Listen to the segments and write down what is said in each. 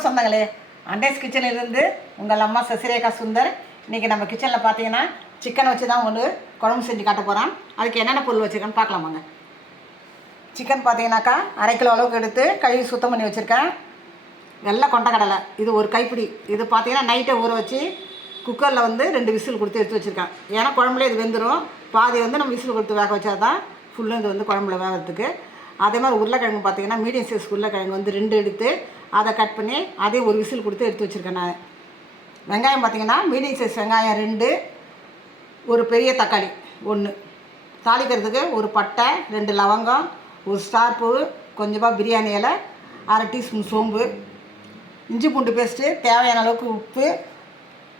வணக்கம் சொந்தங்களே, அண்டேஸ் கிச்சனிலிருந்து உங்கள் அம்மா சசிரேகா சுந்தர். இன்றைக்கி நம்ம கிச்சனில் பார்த்தீங்கன்னா சிக்கனை வச்சு தான் ஒன்று குழம்பு செஞ்சு காட்ட போகிறோம். அதுக்கு என்னென்ன பொருள் வச்சுருக்கேன்னு பார்க்கலாமாங்க. சிக்கன் பார்த்தீங்கன்னாக்கா 1/2 கிலோ அளவுக்கு எடுத்து கழுவி சுத்தம் பண்ணி வச்சுருக்கேன். வெள்ளை கொண்டக்கடலை இது ஒரு கைப்பிடி. இது பார்த்தீங்கன்னா நைட்டை ஊற வச்சு குக்கரில் 2 விசில் கொடுத்து எடுத்து வச்சுருக்கேன். ஏன்னா குழம்புல இது வெந்துடும். பாதி நம்ம விசில் கொடுத்து வேக வச்சா தான் ஃபுல்லும் இது குழம்புல வேகிறதுக்கு. அதே மாதிரி உருளைக்கிழங்கு பார்த்தீங்கன்னா மீடியம் சைஸ் உருளைக்கிழங்கு 2 எடுத்து அதை கட் பண்ணி அதே ஒரு விசில் கொடுத்து எடுத்து வச்சுருக்கேன் நான். வெங்காயம் பார்த்தீங்கன்னா மீடியம் சைஸ் வெங்காயம் 2, ஒரு பெரிய தக்காளி 1, தாளிக்கிறதுக்கு ஒரு பட்டை 2 லவங்கம், ஒரு ஸ்டார் பூ, கொஞ்சமாக பிரியாணி இலை, 1/2 டீஸ்பூன் சோம்பு, இஞ்சி பூண்டு பேஸ்ட்டு, தேவையான அளவுக்கு உப்பு,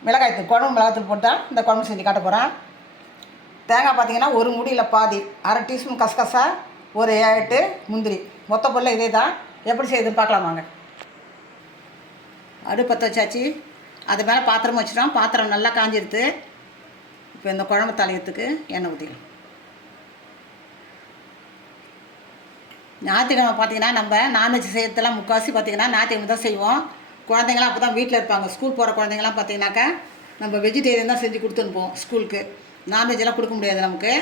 மிளகாய்த்தூள், குழம்பு மிளகாய்த்தூள் போட்டால் இந்த குழம்பு செஞ்சு காட்ட போகிறேன். தேங்காய் பார்த்தீங்கன்னா ஒரு முடியில் பாதி, 1/2 டீஸ்பூன் கசகசா, ஒரு 8 முந்திரி. மொத்த பொருள் இதே தான். எப்படி செய்யுதுன்னு பார்க்கலாமாங்க. அடுப்பத்தை வச்சாச்சு. அது மேலே பாத்திரம் வச்சுட்டோம். பாத்திரம் நல்லா காஞ்சிடுது. இப்போ இந்த குழம்பு தாளியத்துக்கு எண்ணெய் ஊற்றிக்கலாம். ஞாயிற்றுக்கிழமை பார்த்திங்கன்னா நம்ம நான்வெஜ் செய்யறதுலாம் முக்கால்வாசி பார்த்திங்கன்னா ஞாயிற்றுக்கிழமை தான் செய்வோம். குழந்தைங்களாம் அப்போ தான் வீட்டில் இருப்பாங்க. ஸ்கூல் போகிற குழந்தைங்களாம் பார்த்திங்கனாக்கா நம்ம வெஜிடேரியன் தான் செஞ்சு கொடுத்துருப்போம் ஸ்கூலுக்கு. நான்வெஜ்லாம் கொடுக்க முடியாது நமக்கு.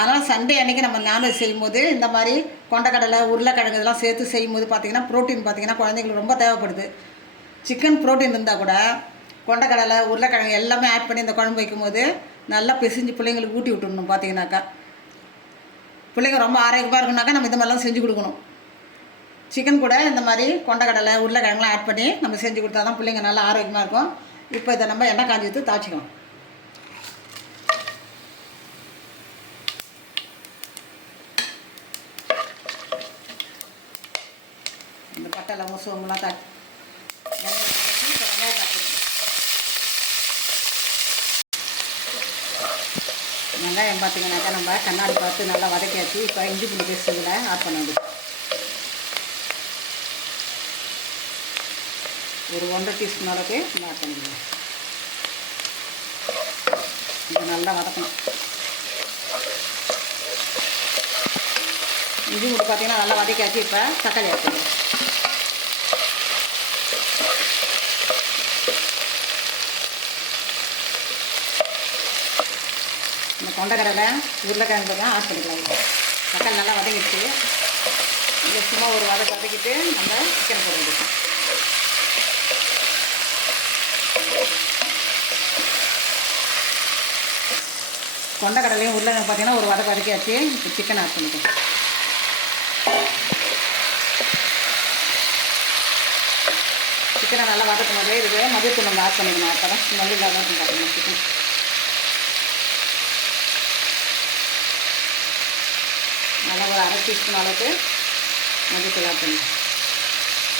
அதனால் சண்டே அன்றைக்கி நம்ம நான்வெஜ் செய்யும்போது இந்த மாதிரி கொண்டக்கடலை, உருளைக்கிழங்கு இதெல்லாம் சேர்த்து செய்யும்போது பார்த்திங்கன்னா ப்ரோட்டீன் பார்த்திங்கன்னா குழந்தைங்களுக்கு ரொம்ப தேவைப்படுது. சிக்கன் ப்ரோட்டீன் இருந்தால் கூட கொண்டக்கடலை, உருளைக்கிழங்கு எல்லாமே ஆட் பண்ணி இந்த குழம்பு வைக்கும்போது நல்லா பிசைஞ்சு பிள்ளைங்களுக்கு ஊட்டி விட்டுடணும். பார்த்திங்கனாக்கா பிள்ளைங்க ரொம்ப ஆரோக்கியமாக இருக்குனாக்கா நம்ம இந்த மாதிரிலாம் செஞ்சு கொடுக்கணும். சிக்கன் கூட இந்த மாதிரி கொண்டக்கடலை, உருளைக்கிழங்குலாம் ஆட் பண்ணி நம்ம செஞ்சு கொடுத்தா தான் பிள்ளைங்க நல்லா ஆரோக்கியமாக இருக்கும். இப்போ இதை நம்ம எண்ணெய் காஞ்சி ஊற்றி தாளிச்சிக்கலாம். இந்த பட்டை லவங்கம் சோம்புலாம் தாக்கி வெங்காயம் பார்த்தீங்கன்னாக்கா நம்ம கண்ணாடி பார்த்து நல்லா வதக்கியாச்சு. இப்போ இஞ்சி பூண்டு பேஸ்ட் இதில் ஆட் பண்ண வேண்டியது. ஒரு 1/2 டீஸ்பூன் அளவுக்கு ஆட் பண்ணிடுங்க. இது நல்லா வதக்கணும். இஞ்சி பூண்டு பார்த்தீங்கன்னா நல்லா வதக்கியாச்சு. இப்போ தக்காளி ஆட் பண்ணுங்க. இந்த கொண்டக்கடலை, உருளைக்கிழங்கு தான் ஆட் பண்ணிக்கலாம். தக்காளி நல்லா வதங்கிடுச்சு. இங்கே சும்மா ஒரு வதக்கிட்டு நம்ம சிக்கன் போட வேண்டியது. கொண்டக்கடலையும் உருளைக்கிழங்கு பார்த்தீங்கன்னா ஒரு வதக்கியாச்சு. இப்போ சிக்கன் ஆட் பண்ணிக்கலாம். சிக்கனை நல்லா வதக்கும் போதே இது மதியத்தூள் நம்ம ஆட் பண்ணிக்கணும். அப்போ தான் ஸ்மெல் இல்லாமல் இருக்கும் பார்த்தீங்கன்னா சிக்கன். நல்லா ஒரு 1/2 டீஸ்பூன் அளவுக்கு மதியத்தூள் ஆட் பண்ணிக்கலாம்.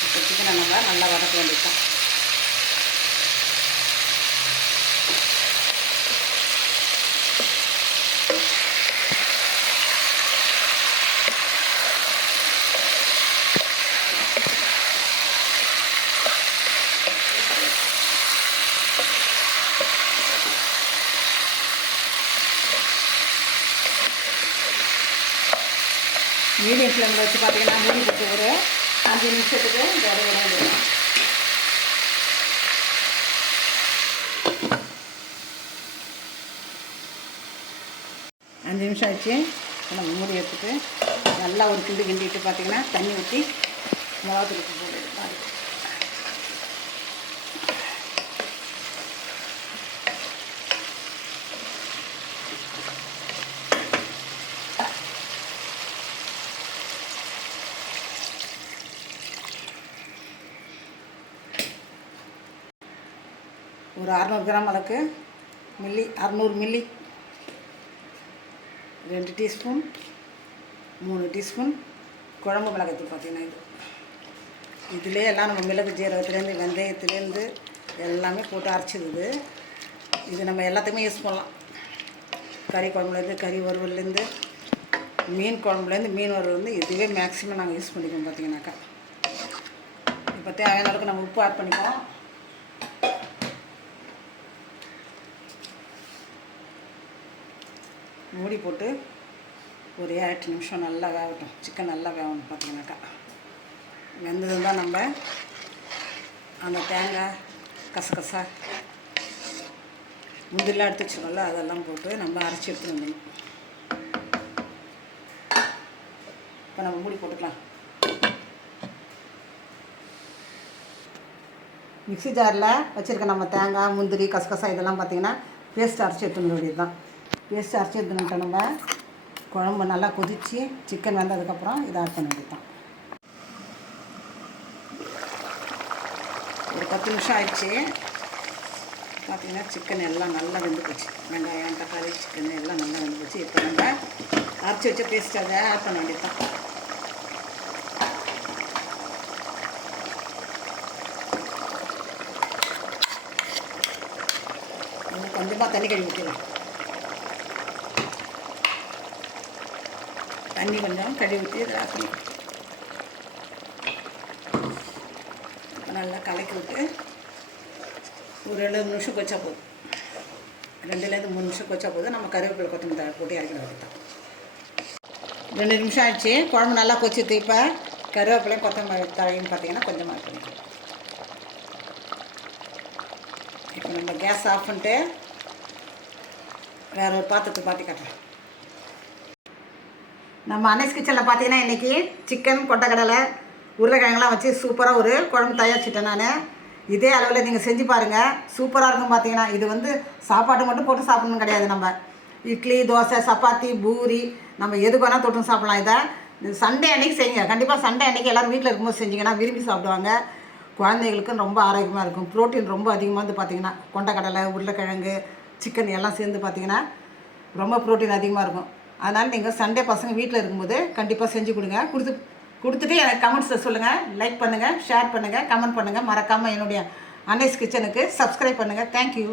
இப்போ சிக்கனை நம்ம நல்லா வதக்க வேண்டியதுதான். மீடியம் ஃப்ளேமில் வச்சு பார்த்தீங்கன்னா மூடி போட்டு ஒரு 5 நிமிஷத்துக்கு இந்த வேண்டியது. 5 நிமிஷம் ஆச்சு. நம்ம மூடி எடுத்துட்டு நல்லா ஒரு கிண்டிட்டு பார்த்தீங்கன்னா தண்ணி ஊற்றி மிளகாத்தூள் போட்டு ஒரு 600 கிராம் அளவுக்கு 600 மில்லி 2 டீஸ்பூன் 3 டீஸ்பூன் குழம்பு மிளகாய்த்தூள் பார்த்தீங்கன்னா இதிலே எல்லாம் நம்ம மிளகு ஜீரகத்துலேருந்து வெந்தயத்துலேருந்து எல்லாமே போட்டு அரைச்சிடுது. இது நம்ம எல்லாத்தையுமே யூஸ் பண்ணலாம். கறி குழம்புலேருந்து, கறி வறுவல்லேருந்து, மீன் குழம்புலேருந்து, மீன் வறுவல்லேருந்து இதுவே மேக்ஸிமம் நாங்கள் யூஸ் பண்ணிக்குவோம். பார்த்தீங்கன்னாக்கா இப்போ தேவையான அளவுக்கு நம்ம உப்பு ஆட் பண்ணிக்குவோம். மூடி போட்டு ஒரு 8 நிமிஷம் நல்லா வேகட்டும். சிக்கன் நல்லா வேகணும். பார்த்தீங்கன்னாக்கா வெந்தது தான் நம்ம அந்த தேங்காய் கசகசா முந்திரிலாம் எடுத்து வச்சுக்கோங்கள அதெல்லாம் போட்டு நம்ம அரைச்சி எடுத்துன்னு வந்துடணும். இப்போ நம்ம மூடி போட்டுக்கலாம். மிக்ஸி ஜாரில் வச்சுருக்க நம்ம தேங்காய் முந்திரி கசகசா இதெல்லாம் பார்த்திங்கன்னா பேஸ்ட் அரைச்சி எடுத்துன்னு வேண்டியது தான். பேஸ்ட் அரைச்சி எடுத்துன்னுட்டு நம்ம குழம்பு நல்லா கொதித்து சிக்கன் வெந்ததுக்கப்புறம் இதை ஆட் பண்ண வேண்டியது தான். ஒரு 10 நிமிஷம் ஆயிடுச்சு. பார்த்திங்கன்னா சிக்கன் எல்லாம் நல்லா வெந்து போச்சு. வெங்காயம் தக்காளி சிக்கன் எல்லாம் நல்லா வெந்து போச்சு. இப்போ நம்ம அரைச்சி வச்ச பேஸ்ட் அதை ஆட் பண்ண வேண்டியது தான். கொஞ்சமாக தண்ணி கழுவி ஊற்றிடலாம். தண்ணி கொஞ்சம் கழுவி ஊற்றி இதை ஆட் பண்ணி நல்லா கலக்கி விட்டு ஒரு 2 நிமிஷம் கொச்சா போதும். 2லேருந்து 3 நிமிஷம் கொச்சா போதும். நம்ம கருவேப்பிலை கொத்தமல்லி தழை போட்டு இறக்கிட வேண்டியதான். 2 நிமிஷம் ஆயிடுச்சு. குழம்பு நல்லா கொச்சிட்டு இப்போ கருவேப்பிலையும் கொத்தமல்லி தழையும் பார்த்திங்கன்னா கொஞ்சமாக ஆட் பண்ணிக்கலாம். இப்போ நம்ம கேஸ் ஆஃப் பண்ணிட்டு வேறு ஒரு பாத்திரத்தை பாட்டி காட்டுறேன். நம்ம அன்னைஸ் கிச்சனில் பார்த்தீங்கன்னா இன்றைக்கி சிக்கன் கொண்டக்கடலை உருளைக்கிழங்கெல்லாம் வச்சு சூப்பராக ஒரு குழம்பு தயாரிச்சிட்டேன் நான். இதே அளவில் நீங்கள் செஞ்சு பாருங்கள், சூப்பராக இருக்கும். பார்த்தீங்கன்னா இது வந்து சாப்பாடு மட்டும் போட்டு சாப்பிடணும் கிடையாது. நம்ம இட்லி தோசை சப்பாத்தி பூரி நம்ம எதுக்கு வேணால் தொட்டும் சாப்பிட்லாம். இதை சண்டே அன்றைக்கி செய்யுங்க. கண்டிப்பாக சண்டே அன்றைக்கி எல்லோரும் வீட்டில் இருக்கும்போது செஞ்சிங்கன்னா விரும்பி சாப்பிடுவாங்க. குழந்தைகளுக்கும் ரொம்ப ஆரோக்கியமாக இருக்கும். ப்ரோட்டீன் ரொம்ப அதிகமாக வந்து பார்த்திங்கன்னா கொண்டக்கடலை உருளைக்கிழங்கு சிக்கன் எல்லாம் சேர்ந்து பார்த்திங்கன்னா ரொம்ப ப்ரோட்டீன் அதிகமாக இருக்கும். அதனால் நீங்கள் சண்டே பசங்க வீட்டில் இருக்கும்போது கண்டிப்பாக செஞ்சு கொடுங்க. கொடுத்துட்டு எனக்கு கமெண்ட்ஸை சொல்லுங்கள். லைக் பண்ணுங்கள், ஷேர் பண்ணுங்கள், கமெண்ட் பண்ணுங்கள். மறக்காமல் என்னுடைய அன்னைஸ் கிச்சனுக்கு சப்ஸ்கிரைப் பண்ணுங்கள். தேங்க்யூ.